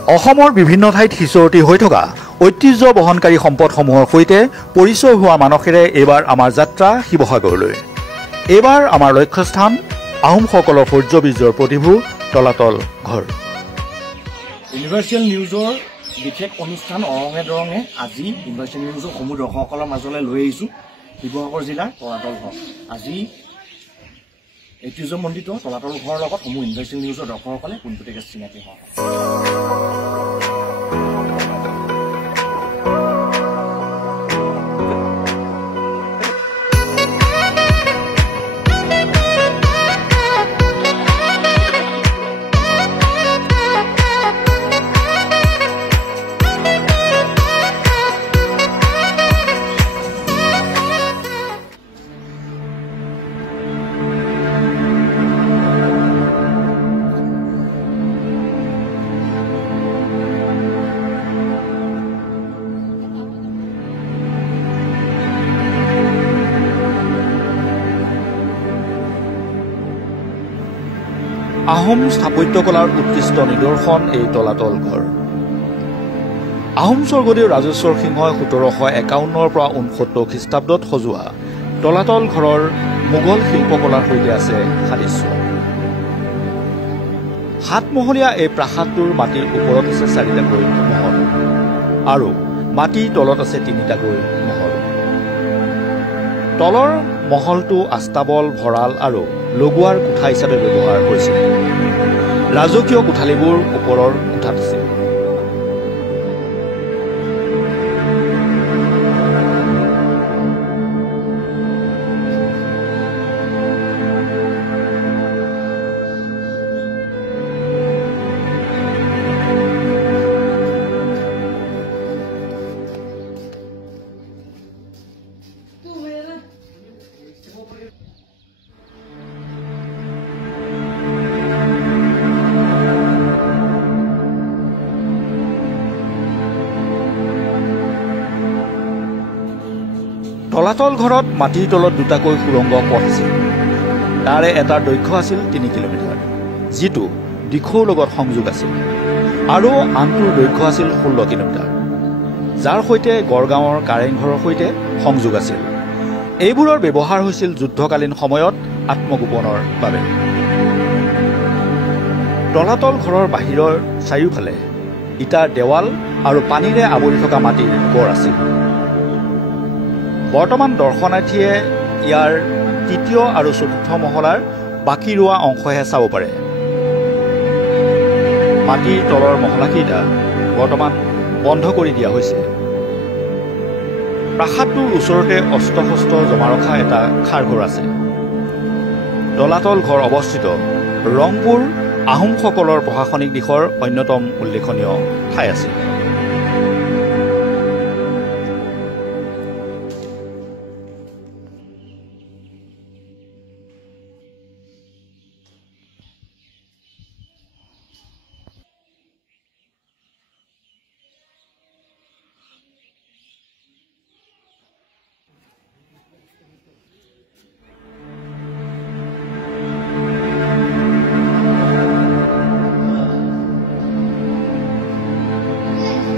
অসমৰ বিভিন্ন ঠাইত সিঁচৰতি হৈ থকা ঐতিহ্য বহনকাৰী সম্পদসমূহৰ সৈতে পৰিচয় হোৱা মানসেৰে এইবাৰ আমাৰ যাত্ৰা শিৱসাগৰলৈ। এইবাৰ আমাৰ লক্ষ্যস্থান আহোমসকলৰ শৌৰ্যবীৰ্যৰ প্ৰতিভূ তলাতল ঘৰ। ইউনিভাৰ্চেল নিউজৰ বিশেষ অনুষ্ঠান অৰঙে দৰঙে আজি ইউনিভাৰ্চেল নিউজৰ সমূহ দৰ্শকসকলৰ মাজলৈ লৈ আহিছোঁ শিৱসাগৰ জিলাৰ তলাতল ঘৰ। আজি ঐতিহ্যমণ্ডিত তলাতল ঘৰৰ লগত সমূহ ইউনিভাৰ্চেল নিউজৰ দৰ্শকসকলে পোনপটীয়াকৈ চিনাকি হয়। আহোম স্থাপত্যকলাৰ উৎকৃষ্ট নিদৰ্শন এই তলাতল ঘৰ। আহোম স্বৰ্গদেউ ৰাজেশ্বৰ সিংহই 1751 পৰা 69 খ্ৰীষ্টাব্দত সজোৱা তলাতল ঘৰৰ মোগল শিল্পকলাৰ সৈতে আছে সাদৃশ্য। 7 মহলীয়া এই প্ৰাসাদটোৰ মাটিৰ ওপৰত আছে 4টাকৈ মহল আৰু মাটিৰ তলত আছে 3টাকৈ মহল। তলৰ মহলটো আস্তাবল, ভঁৰাল আৰু লগোৱাৰ কোঠা হিচাপে ব্যৱহাৰ হৈছিল। ৰাজকীয় কোঠালিবোৰ ওপৰৰ কোঠাত আছিল। তলাতল ঘৰত মাটিৰ তলত 2টাকৈ সুৰংগ পথ আছিল। তাৰে এটাৰ দৈৰ্ঘ্য আছিল 3 কিলোমিটাৰ, যিটো দিখৌৰ লগত সংযোগ আছিল, আৰু আনটোৰ দৈৰ্ঘ্য আছিল 16 কিলোমিটাৰ, যাৰ সৈতে গড়গাঁৱৰ কাৰেংঘৰৰ সৈতে সংযোগ আছিল। এইবোৰৰ ব্যৱহাৰ হৈছিল যুদ্ধকালীন সময়ত আত্মগোপনৰ বাবে। তলাতল ঘৰৰ বাহিৰৰ চাৰিওফালে ইটাৰ দেৱাল আৰু পানীৰে আৱৰি থকা মাটিৰ গড় আছিল। বৰ্তমান দৰ্শনাৰ্থীয়ে ইয়াৰ 3য় আৰু 4ৰ্থ মহলাৰ বাকী ৰোৱা অংশহে চাব পাৰে। মাটিৰ তলৰ মহলাকেইটা বৰ্তমান বন্ধ কৰি দিয়া হৈছে। প্ৰাসাদটোৰ ওচৰতে অস্ত্ৰ শস্ত্ৰ জমা ৰখা এটা খাৰঘৰ আছে। তলাতল ঘৰ অৱস্থিত ৰংপুৰ আহোমসকলৰ প্ৰশাসনিক দিশৰ অন্যতম উল্লেখনীয় ঠাই আছিল।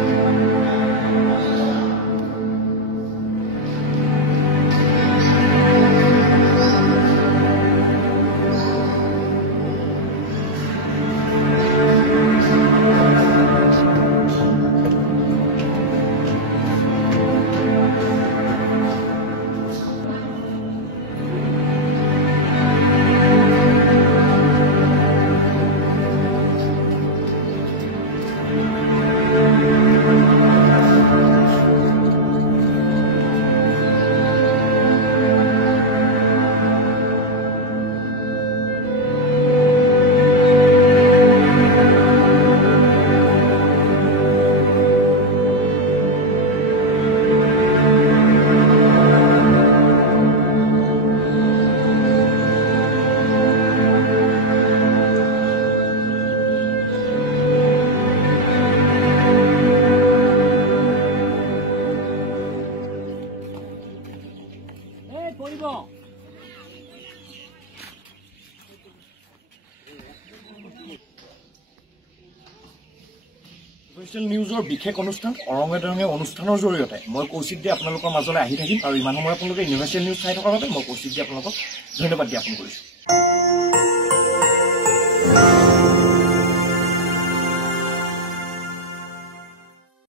ইউনিভাৰ্চেল নিউজৰ বিশেষ অনুষ্ঠান অৰঙে দৰঙে অনুষ্ঠানৰ জৰিয়তে মই কৌশিক দে আপোনালোকৰ মাজলৈ আহি থাকিম আৰু ইমান সময় আপোনালোকে ইউনিভাৰ্চেল নিউজ চাই থকাৰ বাবে মই কৌশিক দে আপোনালোকক ধন্যবাদ জ্ঞাপন কৰিছোঁ।